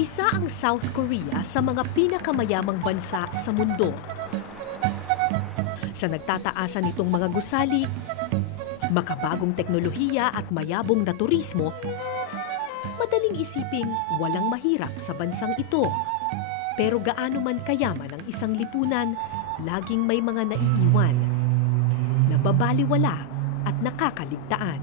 Isa ang South Korea sa mga pinakamayamang bansa sa mundo. Sa nagtataasan nitong mga gusali, makabagong teknolohiya at mayabong na turismo, madaling isiping walang mahirap sa bansang ito. Pero gaano man kayaman ang isang lipunan, laging may mga naiiwan, nababaliwala at nakakaligtaan.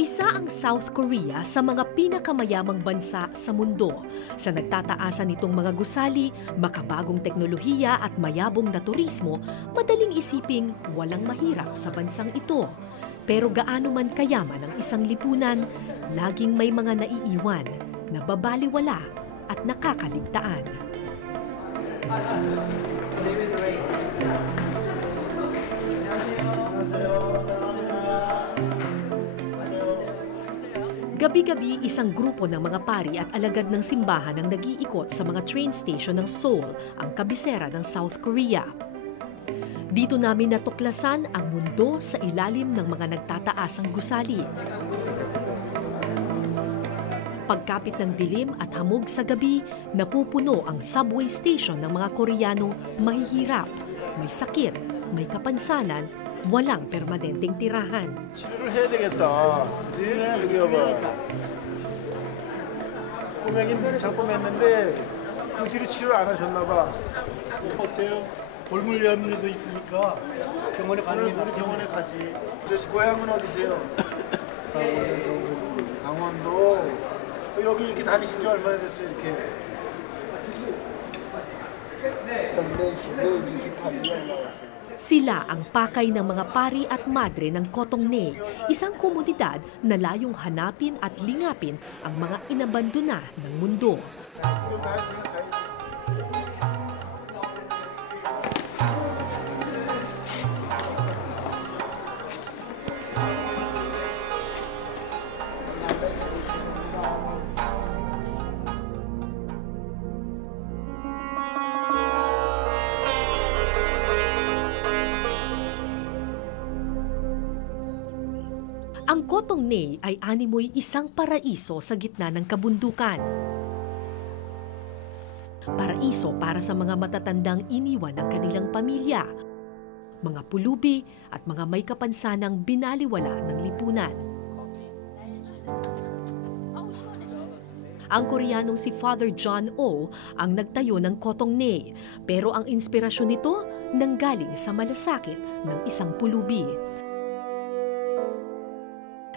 Isa ang South Korea sa mga pinakamayamang bansa sa mundo. Sa nagtataasan nitong mga gusali, makabagong teknolohiya at mayabong na turismo, madaling isiping walang mahirap sa bansang ito. Pero gaano man kayaman ang isang lipunan, laging may mga naiiwan, nababaliwala at nakakaligtaan. Gabi-gabi, isang grupo ng mga pari at alagad ng simbahan ang nag-iikot sa mga train station ng Seoul, ang kabisera ng South Korea. Dito namin natuklasan ang mundo sa ilalim ng mga nagtataasang gusali. Pagkapit ng dilim at hamog sa gabi, napupuno ang subway station ng mga Koreanong mahihirap, may sakit, may kapansanan, walang permanenteng tirahan. 치료를 해야 되겠다. 그지? 여기 봐봐. 꼬매긴 잘 꼬맸는데 그 뒤로 치료 안 하셨나 봐. 어때요? 골물염도 있으니까 병원에 가는 게 우리 병원에 가지. 저 고향은 어디세요? 강원도. 또 여기 이렇게 다니신 지 얼마나 됐어요? 이렇게? 작년 12월 28일 Sila ang pakay ng mga pari at madre ng Kotongney, isang komunidad na layong hanapin at lingapin ang mga inabandona ng mundo. Ang Kotongney ay animoy isang paraiso sa gitna ng kabundukan. Paraiso para sa mga matatandang iniwan ng kanilang pamilya, mga pulubi at mga may kapansanang binaliwala ng lipunan. Ang Koreanong si Father John Oh ang nagtayo ng Kotongney, pero ang inspirasyon nito nanggaling sa malasakit ng isang pulubi.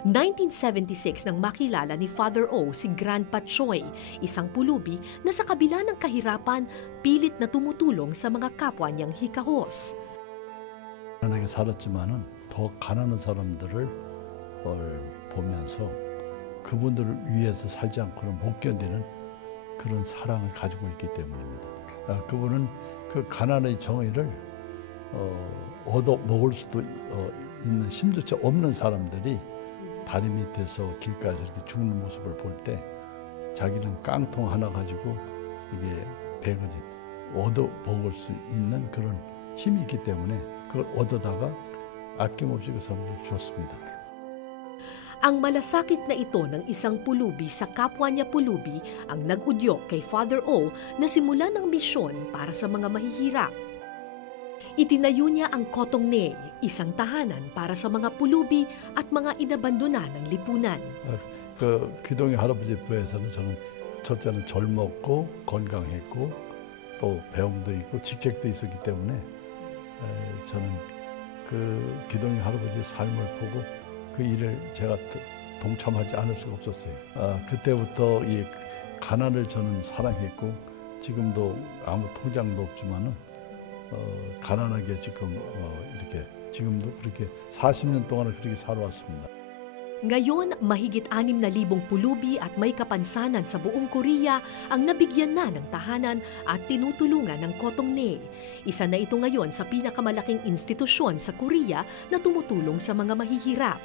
1976 nang makilala ni Father O si Grandpa Choi, isang pulubi na sa kabila ng kahirapan, pilit na tumutulong sa mga kapwa niyang hikahos. 가난하게 살았지만은 더 가난한 사람들을 보면서 그분들을 위해서 살지 않고는 못 견디는 그런 사랑을 가지고 있기 때문입니다. 그분은 그 가난의 정의를 얻어 먹을 수도 있는 힘조차 없는 사람들이 다리 밑에서 길가에서 이렇게 죽는 모습을 볼 때 자기는 깡통 하나 가지고 이게 배거지 얻어 먹을 수 있는 그런 힘이 있기 때문에 그걸 얻어다가 아낌없이 그 사람들 줬습니다. Ang malasakit na ito ng isang pulubi sa kapwa niya pulubi ang nag-udyok kay Father O na simulan ng misyon para sa mga mahihirap. Itinayo niya ang Kotongney, isang tahanan para sa mga pulubi at mga inabandona ng lipunan. 그 기동의 할아버지 뼈에서는 저는 첫째는 젊었고 건강했고 또 배움도 있고 직책도 있었기 때문에 저는 그 기동의 할아버지의 삶을 보고 그 일을 제가 동참하지 않을 수가 없었어요. 그때부터 이 가난을 저는 사랑했고 지금도 아무 통장도 없지만은 가난하게 지금 이렇게 지금도 그렇게 40년 동안을 그렇게 살아왔습니다. Ngayon, mahigit 6,000 pulubi at may kapansanan sa buong Korea ang nabigyan na ng tahanan at tinutulungan ng Kotongney. Isa na ito ngayon sa pinakamalaking institusyon sa Korea na tumutulong sa mga mahihirap.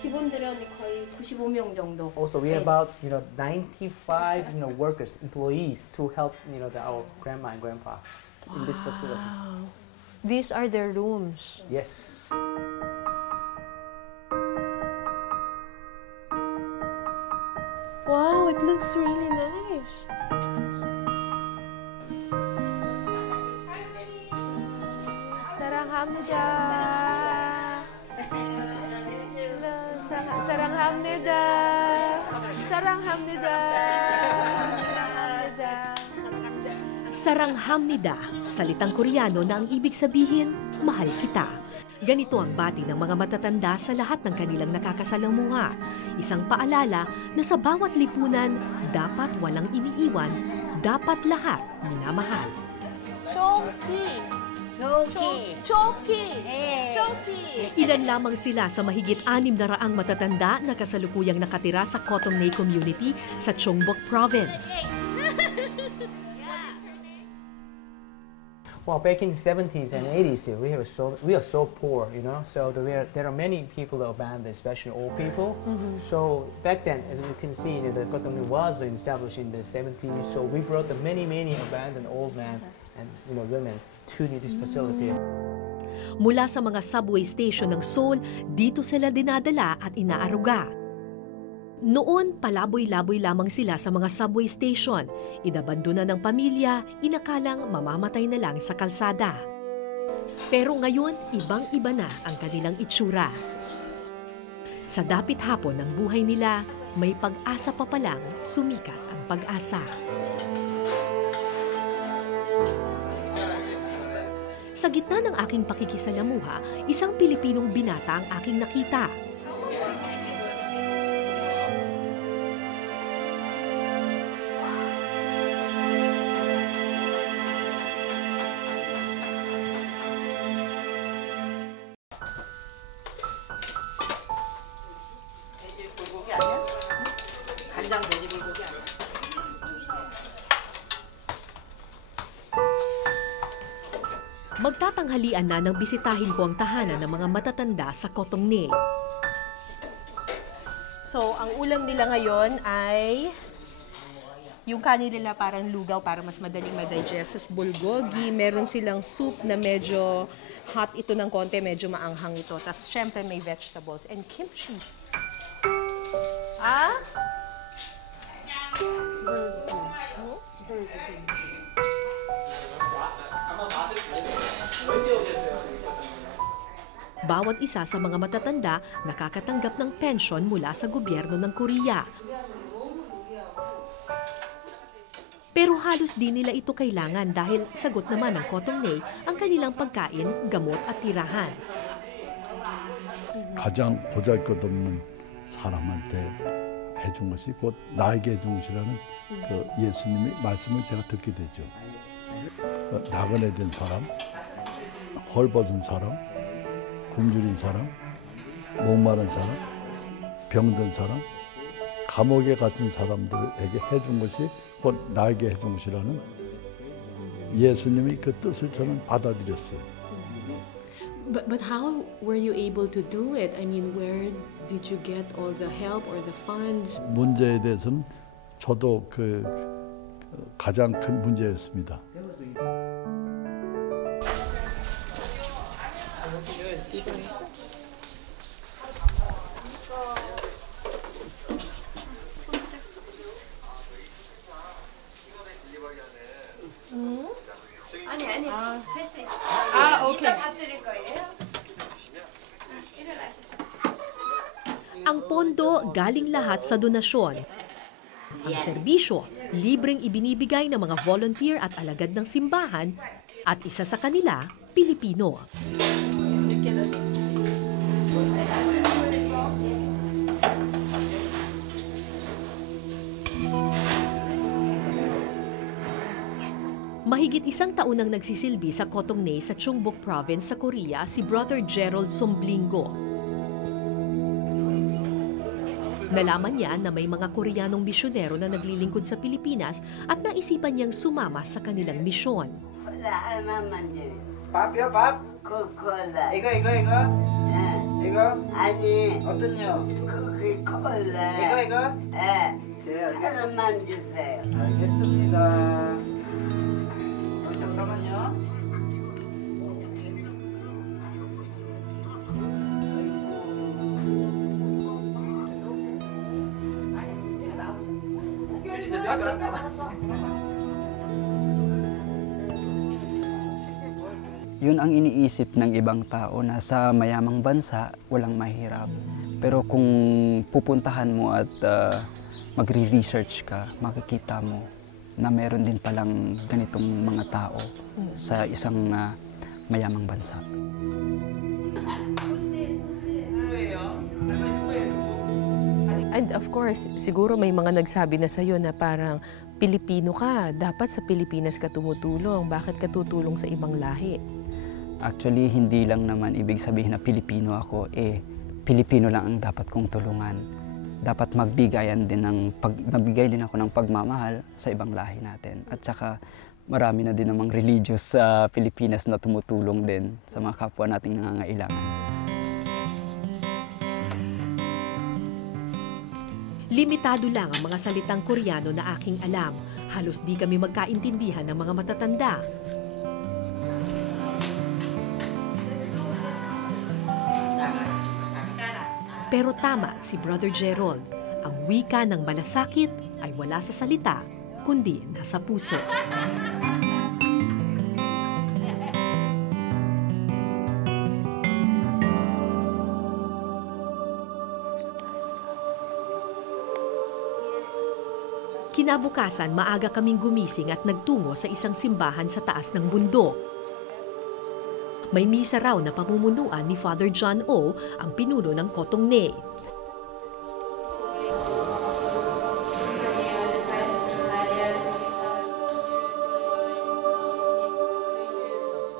직원들은 거의 95명 정도. Also, we have about 95 workers, employees to help our grandma and grandpa in this facility. These are their rooms. Yes. Wow, it looks really nice. 사랑합니다. 사랑합니다. 사랑합니다. Saranghamnida, salitang Koreano na ang ibig sabihin, mahal kita. Ganito ang bati ng mga matatanda sa lahat ng kanilang nakakasalamuha. Isang paalala na sa bawat lipunan, dapat walang iniiwan, dapat lahat minamahal. Choki. Choki. Choki. Ilan lamang sila sa mahigit 600 matatanda na kasalukuyang nakatira sa Kotongnay Community sa Chongbuk Province. Well, back in the 70s and 80s, we are so poor, So there are many people that are abandoned, especially old people. So back then, as you can see, the Kotongnay was established in the 70s. So we brought the many abandoned old men and women to this facility. Mula sa mga subway station ng Seoul, dito sila dinadala at inaaruga. Noon, palaboy-laboy lamang sila sa mga subway station. Inabandona ng pamilya, inakalang mamamatay na lang sa kalsada. Pero ngayon, ibang-iba na ang kanilang itsura. Sa dapit hapon ng buhay nila, may pag-asa pa palang sumikat ang pag-asa. Sa gitna ng aking pakikisalamuha, isang Pilipinong binata ang aking nakita. Magtatanghalian na nang bisitahin ko ang tahanan ng mga matatanda sa Kotongnay. So, ang ulam nila ngayon ay yung kanin nila parang lugaw para mas madaling ma-digest. As bulgogi, meron silang soup na medyo hot ito ng konti, medyo maanghang ito. Tapos, syempre, may vegetables and kimchi. Ah? Bawat isa sa mga matatanda nakakatanggap ng pensyon mula sa gobyerno ng Korea. Pero halos di nila ito kailangan dahil sagot naman ng Kotongnay ang kanilang pagkain, gamot at tirahan. 가장 보잘것없는 사람한테 해준 것이 곧 나에게 해준 것이라는 그 예수님의 말씀을 제가 듣게 되죠. 나그네 된 사람, 헐벗은 사람, 굶주린 사람, 목마른 사람, 병든 사람, 감옥에 갇힌 사람들에게 해준 것이 곧 나에게 해준 것이라는 예수님의 그 뜻을 저는 받아들였어요. But how were you able to do it? I mean, where did you get all the help or the funds? 문제에 대해서는 저도 그 가장 큰 문제였습니다. Okay. Ang pondo galing lahat sa donasyon. Ang serbisyo, libreng ibinibigay ng mga volunteer at alagad ng simbahan at isa sa kanila, Pilipino. Mahigit isang taon nang nagsisilbi sa Kotongnay sa Chongbuk Province sa Korea si Brother Gerald Somblingo. Nalaman niya na may mga Koreanong misyonero na naglilingkod sa Pilipinas at naisipan niyang sumama sa kanilang misyon. 밥이요, 밥? 이거. 이거? 아니, 어떤요? 그게 콜래. 이거? 예. 네, 하나만 주세요. 알겠습니다. 잠깐만요. Yun ang iniisip ng ibang tao na sa mayamang bansa, walang mahirap. Pero kung pupuntahan mo at magre-research ka, makikita mo na meron din palang ganitong mga tao sa isang mayamang bansa. And of course, siguro may mga nagsabi na sa'yo na parang Pilipino ka, dapat sa Pilipinas ka tumutulong. Bakit ka tutulong sa ibang lahi? Actually, hindi lang naman ibig sabihin na Pilipino ako, Pilipino lang ang dapat kong tulungan. Dapat magbigay din ako ng pagmamahal sa ibang lahi natin. At saka marami na din namang religious sa Pilipinas na tumutulong din sa mga kapwa nating nangangailangan. Limitado lang ang mga salitang Koreano na aking alam. Halos di kami magkaintindihan ng mga matatanda. Pero tama si Brother Gerald. Ang wika ng malasakit ay wala sa salita, kundi nasa puso. Kinabukasan, maaga kaming gumising at nagtungo sa isang simbahan sa taas ng bundok. May misa raw na pamumunuan ni Father John O, ang pinuno ng Kotongnae.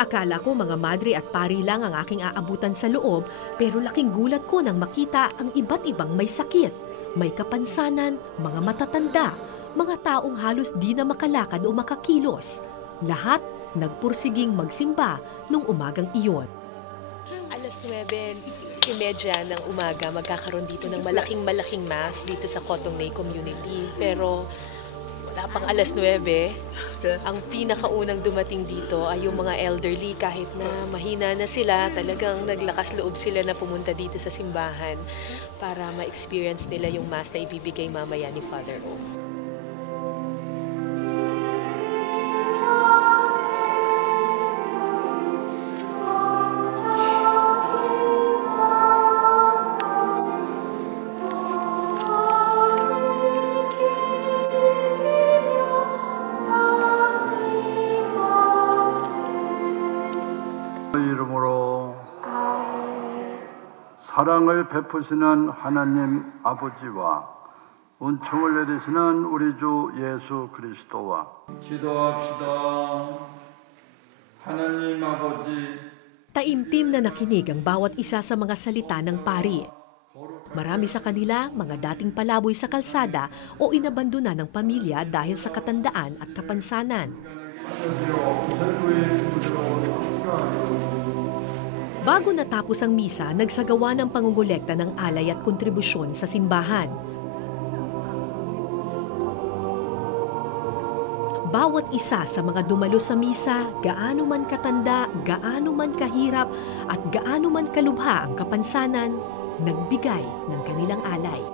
Akala ko mga madre at pari lang ang aking aabutan sa loob, pero laking gulat ko nang makita ang iba't ibang may sakit, may kapansanan, mga matatanda, mga taong halos di na makalakad o makakilos. Lahat nagpursiging magsimba nung umagang iyon. Alas 9:30 ng umaga, magkakaroon dito ng malaking mass dito sa Kotongnae community. Pero wala pang alas 9, ang pinakaunang dumating dito ay yung mga elderly. Kahit na mahina na sila, talagang naglakas loob sila na pumunta dito sa simbahan para ma-experience nila yung mass na ibibigay mamaya ni Father O. 이름으로 사랑을 베푸시는 하나님 아버지와 은총을 내리시는 우리 주 예수 그리스도와 기도합시다. 하나님 아버지. Taimtim na nakinig ang bawat isa sa mga salita ng pari. Marami sa kanila mga dating palaboy sa kalsada o inabandona ng pamilya dahil sa katandaan at kapansanan. Bago natapos ang misa, nagsagawa ng pangungulekta ng alay at kontribusyon sa simbahan. Bawat isa sa mga dumalo sa misa, gaano man katanda, gaano man kahirap, at gaano man kalubha ang kapansanan, nagbigay ng kanilang alay.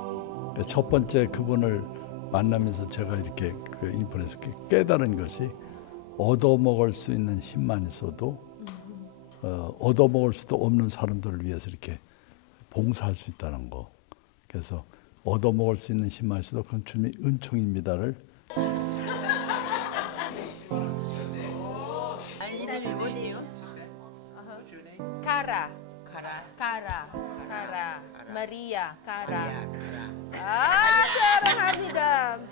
첫 번째 그분을 만나면서 제가 이렇게 인터넷에서 깨달은 것이 얻어먹을 수 있는 힘만 있어도 얻어먹을 수도 없는 사람들을 위해서 이렇게 봉사할 수 있다는 거. 그래서 얻어먹을 수 있는 힘만 있어도 그건 주님의 은총입니다를. 이름이 뭐예요? Cara. Maria. Saranghamnida.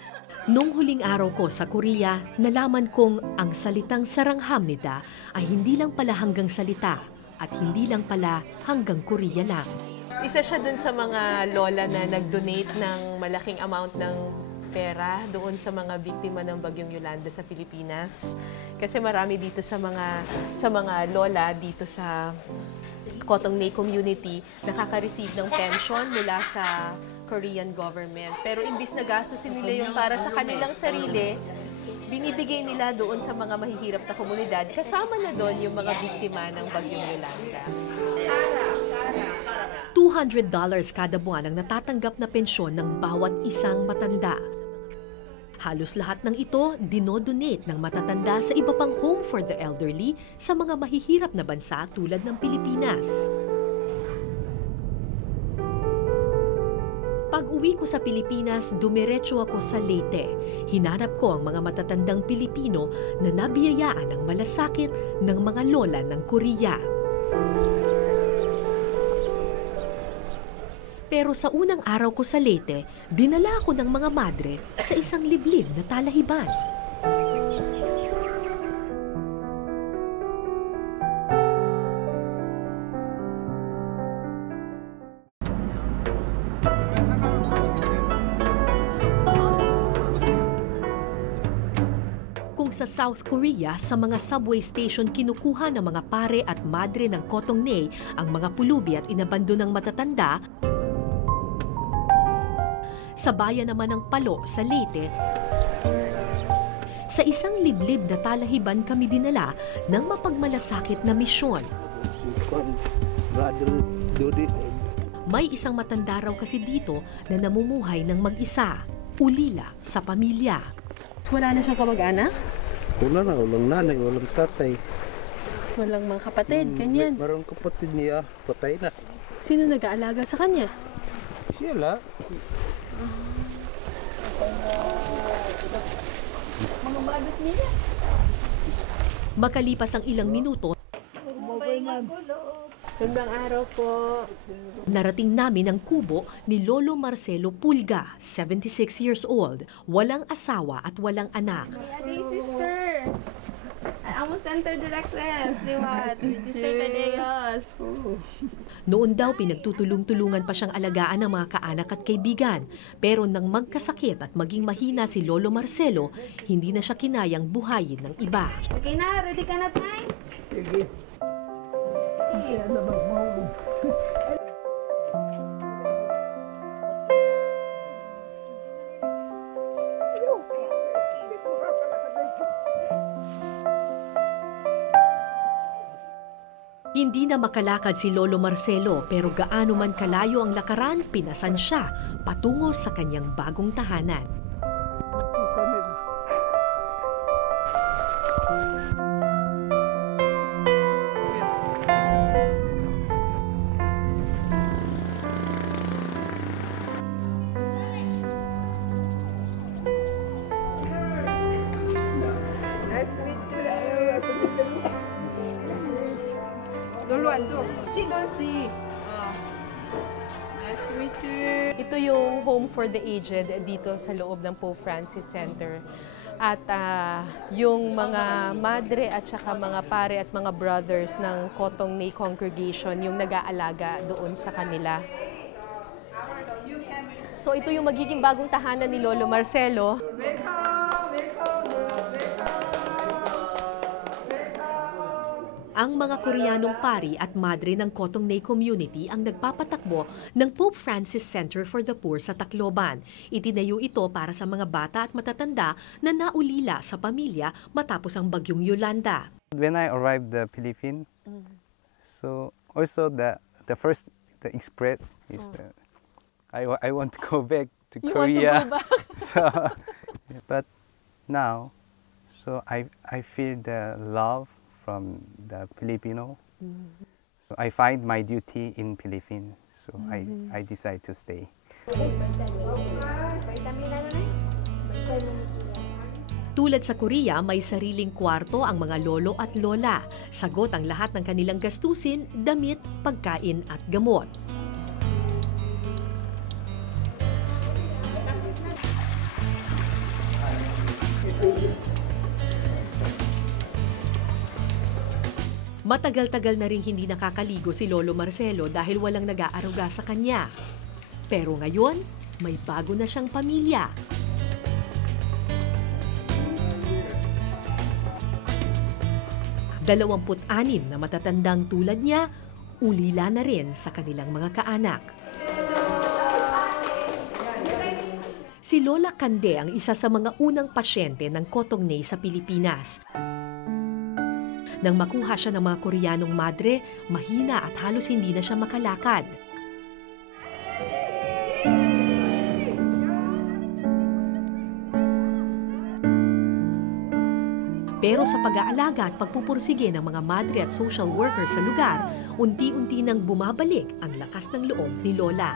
Nung huling araw ko sa Korea, nalaman kong ang salitang Saranghamnida ay hindi lang pala hanggang salita at hindi lang pala hanggang Korea lang. Isa siya dun sa mga lola na nag-donate ng malaking amount ng pera doon sa mga biktima ng Bagyong Yolanda sa Pilipinas. Kasi marami dito sa mga lola dito sa Kotong Ney community nakaka-receive ng pension mula sa Korean government. Pero imbis na gastusin nila yung para sa kanilang sarili, binibigay nila doon sa mga mahihirap na komunidad, kasama na doon yung mga biktima ng Bagyong Yolanda. $200 kada buwan ang natatanggap na pensyon ng bawat isang matanda. Halos lahat ng ito dinodonate ng matatanda sa iba pang home for the elderly sa mga mahihirap na bansa tulad ng Pilipinas. Pag-uwi ko sa Pilipinas, dumiretso ako sa Leyte. Hinanap ko ang mga matatandang Pilipino na nabiyayaan ng malasakit ng mga lola ng Korea. Pero sa unang araw ko sa Leyte, dinala ako ng mga madre sa isang liblib na talahiban. Kung sa South Korea, sa mga subway station kinukuha ng mga pare at madre ng Kotong Ney ang mga pulubi at inabando ng matatanda, sa bayan naman ng Palo sa Leyte, sa isang liblib na talahiban kami dinala ng mapagmalasakit na misyon. May isang matanda raw kasi dito na namumuhay ng mag-isa, ulila sa pamilya. Wala na siyang kamag-anak? Wala na, walang nanay, walang tatay. Walang mga kapatid, ganyan. Marang kapatid niya, patay na. Sino nag-aalaga sa kanya? Siya la. Mga badot nila. Makalipas ang ilang minuto, Magandang araw po. narating namin ang kubo ni Lolo Marcelo Pulga, 76 years old, walang asawa at walang anak. Hey, sister. Amo Center Directors, liwat. Sister Tadeos. Noon daw pinagtutulong-tulungan pa siyang alagaan ng mga kaanak at kaibigan. Pero nang magkasakit at maging mahina si Lolo Marcelo, hindi na siya kinayang buhayin ng iba. Okay na, ready ka na, Tay? Sige. Hindi na makalakad si Lolo Marcelo pero gaano man kalayo ang lakaran, pinasan siya patungo sa kanyang bagong tahanan. Nice to meet you. She don't see. Nice to meet you. Ito yung home for the aged dito sa loob ng Pope Francis Center. At yung mga madre at saka mga pare at mga brothers ng Kotong Ney congregation yung nag-aalaga doon sa kanila. So ito yung magiging bagong tahanan ni Lolo Marcelo. Ang mga Koreanong pari at madre ng Kotong Ney community ang nagpapatakbo ng Pope Francis Center for the Poor sa Tacloban. Itinayo ito para sa mga bata at matatanda na naulila sa pamilya matapos ang Bagyong Yolanda. When I arrived the Philippines, so also the first express is I want to go back to Korea. Want to go back? So, but now, so I feel the love from the Filipino. So I find my duty in Philippines. So I decide to stay. Tulad sa Korea, may sariling kwarto ang mga lolo at lola. Sagot ang lahat ng kanilang gastusin, damit, pagkain at gamot. Matagal-tagal na rin hindi nakakaligo si Lolo Marcelo dahil walang nag-aaruga sa kanya. Pero ngayon, may bago na siyang pamilya. ₱26 na matatandang tulad niya, ulila na rin sa kanilang mga kaanak. Si Lola Cande ang isa sa mga unang pasyente ng Cotognay sa Pilipinas. Nang makuha siya ng mga Koreanong madre, mahina at halos hindi na siya makalakad. Pero sa pag-aalaga at pagpupursige ng mga madre at social workers sa lugar, unti-unti nang bumabalik ang lakas ng loob ni Lola.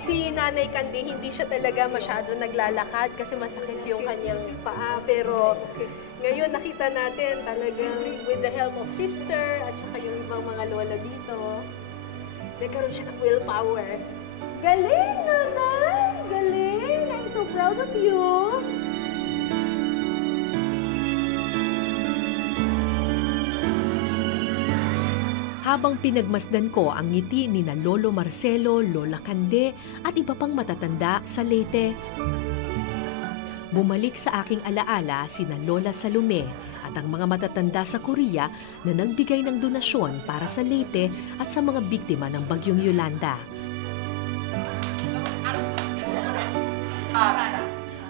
Si Nanay Cande, hindi siya talaga masyado naglalakad kasi masakit yung kanyang paa. Pero ngayon nakita natin talagang with the help of sister at saka yung ibang mga lola dito, nagkaroon siya ng willpower. Galing, Nanay! Galing! I'm so proud of you! Habang pinagmasdan ko ang ngiti ni na Lolo Marcelo, Lola Cande at iba pang matatanda sa Leyte, bumalik sa aking alaala sina Lola Salome at ang mga matatanda sa Korea na nagbigay ng donasyon para sa Leyte at sa mga biktima ng Bagyong Yolanda.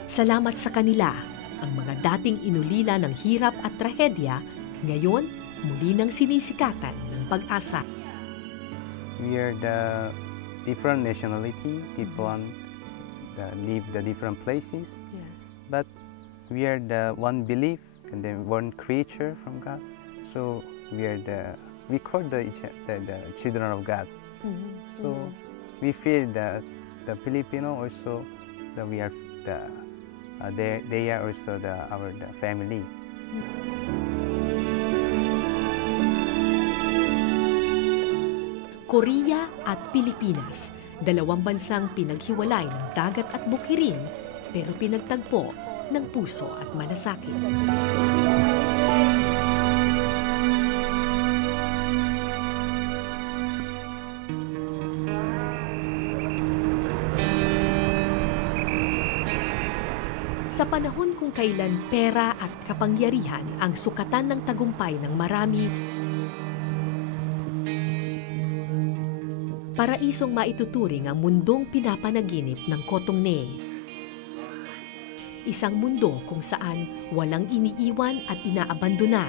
Salamat sa kanila, ang mga dating inulila ng hirap at trahedya, ngayon muli nang sinisikatan ng pag-asa. We are the different nationality, people live the different places, but we are the one belief and then one creature from God. So we call the children of God. So we feel that the Filipino also that we are they are also our family. Korea at Pilipinas, dalawang bansang pinaghiwalay ng dagat at bukirin, pero pinagtagpo ng puso at malasakit. Sa panahon kung kailan pera at kapangyarihan ang sukatan ng tagumpay ng marami, paraisong maituturing ang mundong pinapanaginip ng Cotognay. Isang mundo kung saan walang iniiwan at inaabandona.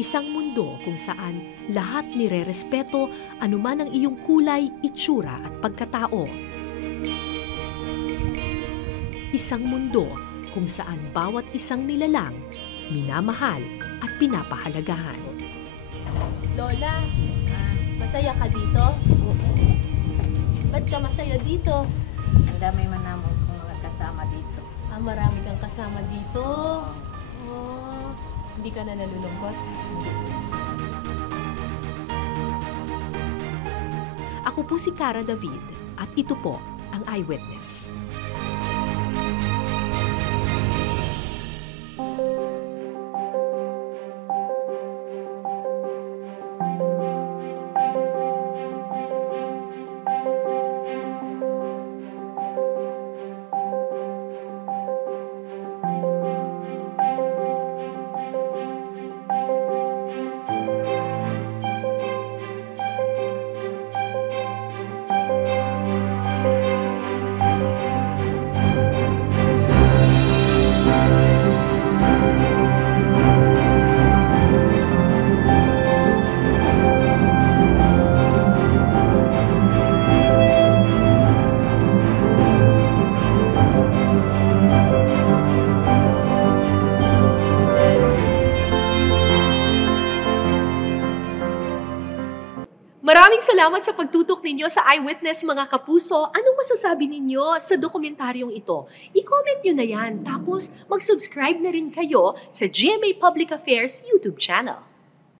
Isang mundo kung saan lahat nirerespeto anuman ang iyong kulay, itsura at pagkatao. Isang mundo kung saan bawat isang nilalang minamahal at pinapahalagahan. Lola, masaya ka dito? Ba't ka masaya dito? Ang dami man naman kong kasama dito. Marami kang kasama dito. Oh, hindi ka na nalulungkot? Ako po si Cara David at ito po ang Eyewitness. Maraming salamat sa pagtutok ninyo sa Eyewitness, mga kapuso. Anong masasabi ninyo sa dokumentaryong ito? I-comment nyo na yan. Tapos mag-subscribe na rin kayo sa GMA Public Affairs YouTube channel.